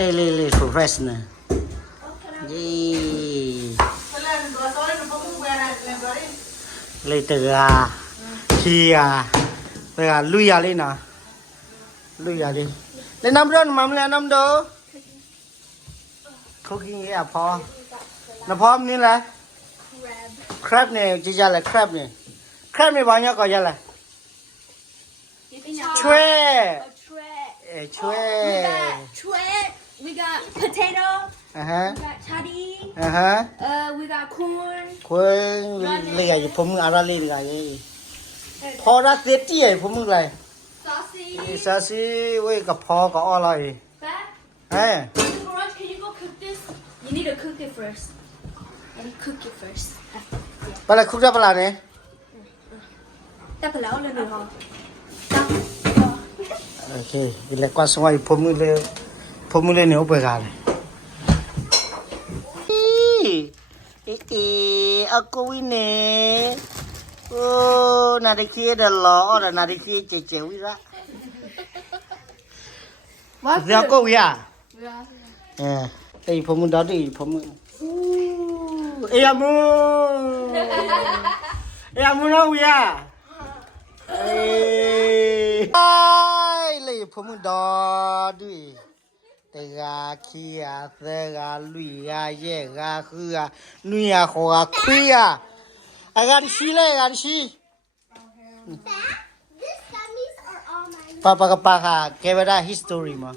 Lily professional. Yay. Later, here, Luya Lina. Luya Lina. The number on Mamma Namdo. Cooking here, Paul. The palm nilla. Crab name, Jala crab name. Crab me by your yellow. Tray. A tray. We got potato. We got toddy. We got corn. Corn. Like you put me out of the Pour that 30 for me like. Sausage. Sausage, we got pork all like. Hey. Can you go cook this? You need to cook it first. And cook it first. But I cook up a lot, eh? Tao phải nấu lên được không? Okay, ile kwa sawa pomule ne opegale. Aku wine. Oh, na de kie de lo, ora na de kie che wi ra. What? Dia ko wi à? Ei pomu da di pomu. Amu no wi à? Ai lấy phụ nữ đó đi, tay gà kia, tay gà lùi gà, dê gà khư gà, nuôi gà khô gà khuy gà, gà xí lấy gà xí. Papa cái pa cái về đó history mà.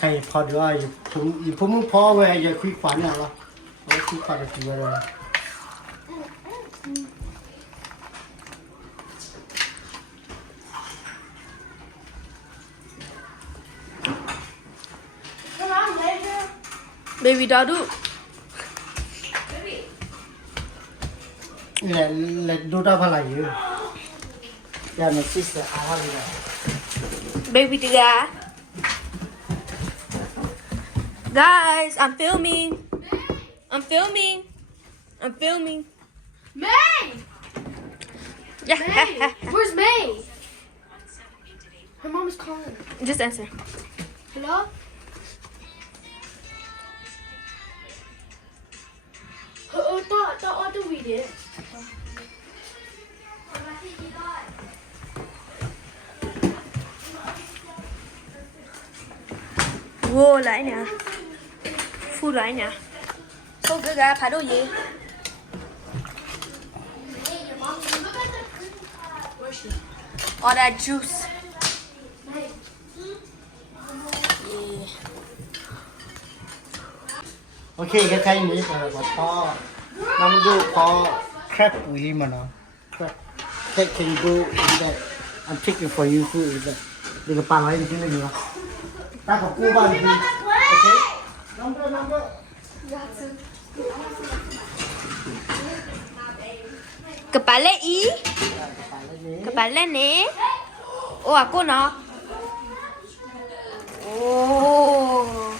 Cái phò đó phụ nữ phò về giờ khuy khoản nào đó, khuy khoản được chưa rồi. Baby Dadu. Let do that for you. Yeah, my sister, I want you. Baby Diga. Guys, I'm filming. May! Yeah. May! Where's May? Her mom is calling. Just answer. Hello? Thought we did. Vô lại nè. Phu lại nè. Cô cứ ra phải đồ gì? All that juice. Yeah. Okay, cái thay này là có năm đôi có crab quý mà nó crab can go in that I'm taking for you who is that đừng có bàn lên cái này ta có cua bàn gì okay number Kepala I. Kepala ni. Oh, aku nak. Oh.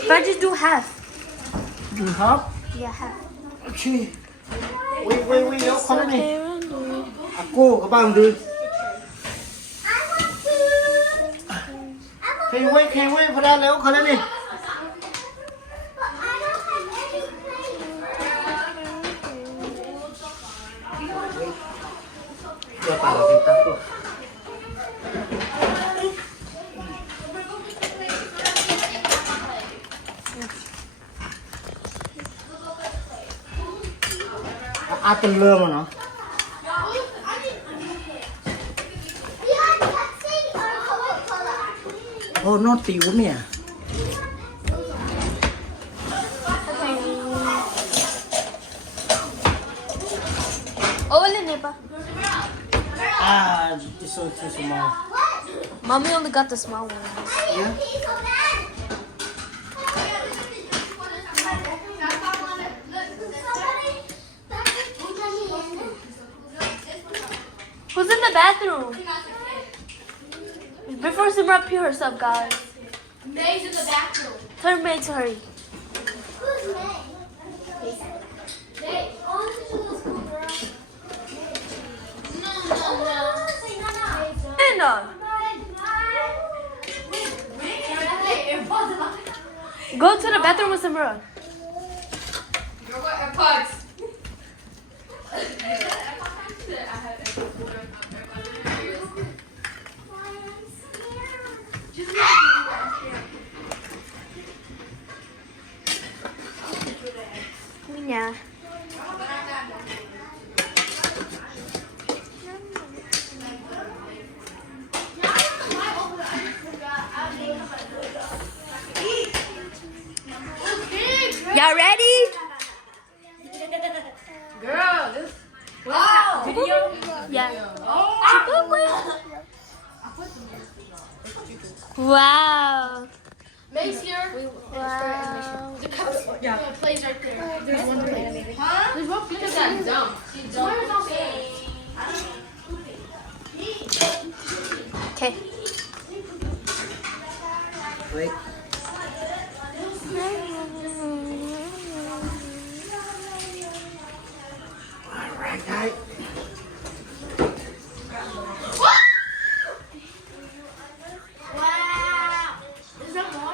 If I just do half. Do half? Yeah, half. Okay. Wait, yo, come ni. Aku các bạn đi. Hey, wait, phải ra léo khá lên đi. Cho bà là việc tao thôi. Tên lơ mà nó. Nó tiểu nè. Oh, Neighbor. It's so too small. Mommy only got the small one. Yeah? Who's in the bathroom? Before Simran pee herself, guys. May's in the bathroom. Tell May to hurry. No. Go to the bathroom with Samara. Yeah. Y'all ready? Girl, this video. Yeah. Wow. Mace here. Wow. The cup plays right there. There's one place. Huh? There's one place. That dumb. Where's all Okay. Wait. Alright, guys. Wow. Is that more?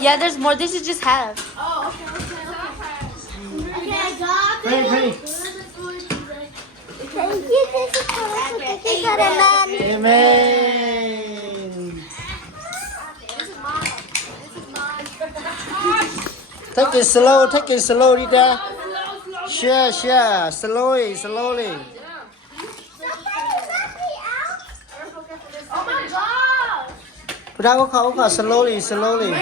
Yeah, there's more. This is just half. Oh, okay. Okay, I got Pray, pray. Thank you, Amen. Amen. This is mine. Take it slow, Rita. Share, slowly. Oh my god. Put out slowly. It's not alive.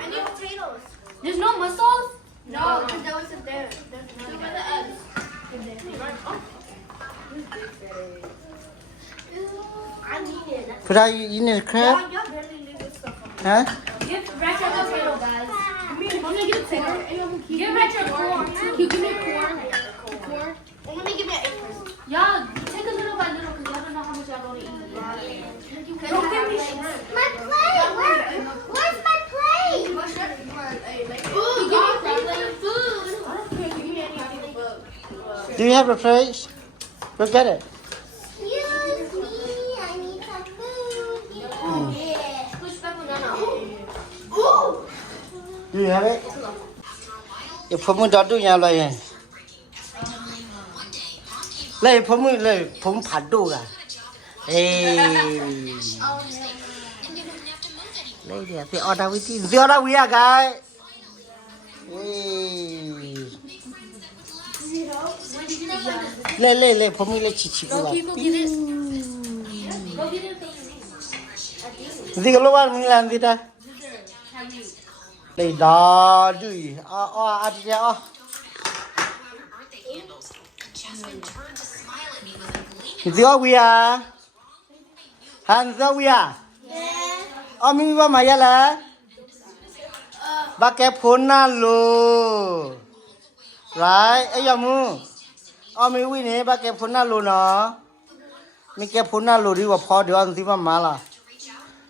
I need potatoes. There's no mussels? No, because that wasn't there. Look at the eggs. I need it. Put out you need a crab? Y'all barely leave this stuff on. Huh? Give Rachel a potato, guys. I'm gonna get a potato. Give Rachel corn. Can you give me corn? Corn? Well, let me give me an egg first. Y'all, take a little by little because y'all don't know how much y'all gonna eat. Don't give me shrimp. My plate. Where's my plate? Ooh, give me food. I don't care if you give me anything but. Do you have a plate? Go get it. Excuse me, I need some food. Yeah. Push back banana. Ooh. Do you have it? Ifผมดอดูยาวเลยเลยผมผัดดูกันเลยเดี๋ยวพี่ออดาวิธีเดี๋ยวเราวิ่งกันเลยผมมีเลยชิๆกูว่าดีกันรู้ว่ามีอะไรดีท่าเลยดอดูอาทิตย์เดี๋ยววิ่งฮันเดี๋ยววิ่งมีว่ามาอย่างไรบักแกพูนน่าลูไรไอ้ยามูมีวิ่งเนี่ยบักแกพูนน่าลูเนาะมีแกพูนน่าลูดีกว่าพอเดี๋ยวอันที่มาละ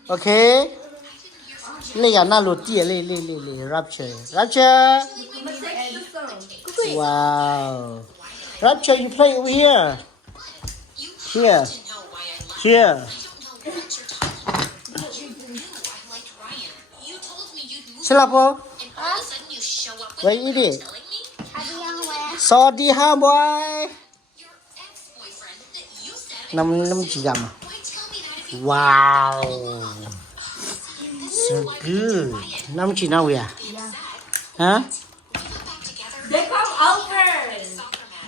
โอเคเลยอย่าน่าลูตีเลยรับเชว้าว Rapture, you play over here. Here. Silapo. Where you eat it? Sorry, huh, boy? Năm chỉ gầm. Wow. So good. Năm chỉ nào vậy? Hả? They come over.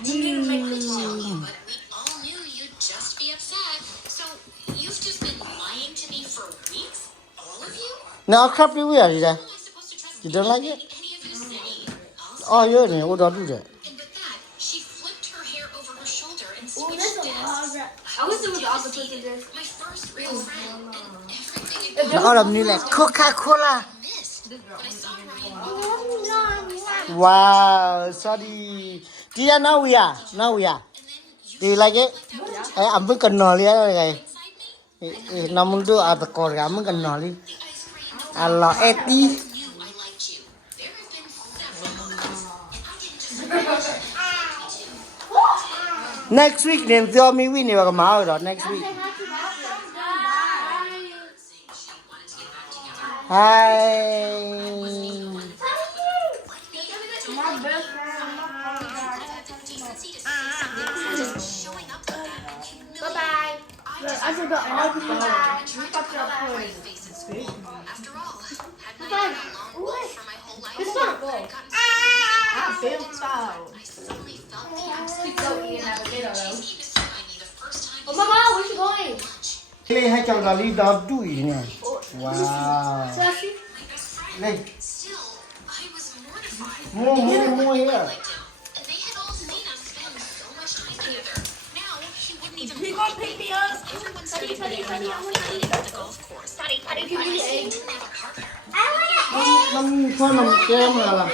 You didn't make this show. But we all knew you'd just be upset. So you've just been lying to me for weeks? All of you? Now, crap, you wear it. How am I supposed to trust You don't like it? any of you say? Oh, Also, you're in it. What do I do that? and with that, she flipped her hair over her shoulder and Ooh, switched that's a desks. lot. I wish it was the opposite of this. My first real friend, and everything it Now, all of me like Coca-Cola. missed. But I saw Ryan. Wow, sorry. Tia, now we are. Do you like it? I'm going to know it. I'm going to do the corner. I'm going to know it. Allah eti. knew I liked you. There have been several moments, and I didn't just realize you liked me too. Next week then tell me we never come out or next week. Saying she wanted to get back together. Hi. Decency to say something instead of just showing up like that. Bye-bye. I deserve pretty faces. After all, hadn't I been a lone wolf for my whole life? It's not I'd good. gotten so used to it. I suddenly felt the absence. She came to see me the first time. Oh, Mama, where you going? Play hai chal dali dab tu ini. Wow. Sassy? My best friend. Lei. Still, I was mortified. More here. Liked him. And they had all seen us spend so much time together. Now she wouldn't even. He gonna pick me up. Everyone started playing off at the golf course. Daddy, Give me the egg. didn't have a partner. Nam cho nam kem là.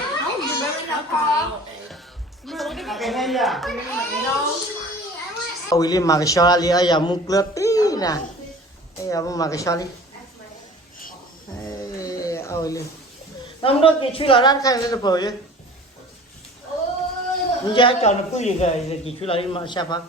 William Marshall ali ay muklat na. Ay Marshall. Ay William. Nam đó chỉ là ran khai lên rồi chứ. Mình ra chọn nó cứ gì cái chỉ là đi mà sao hả?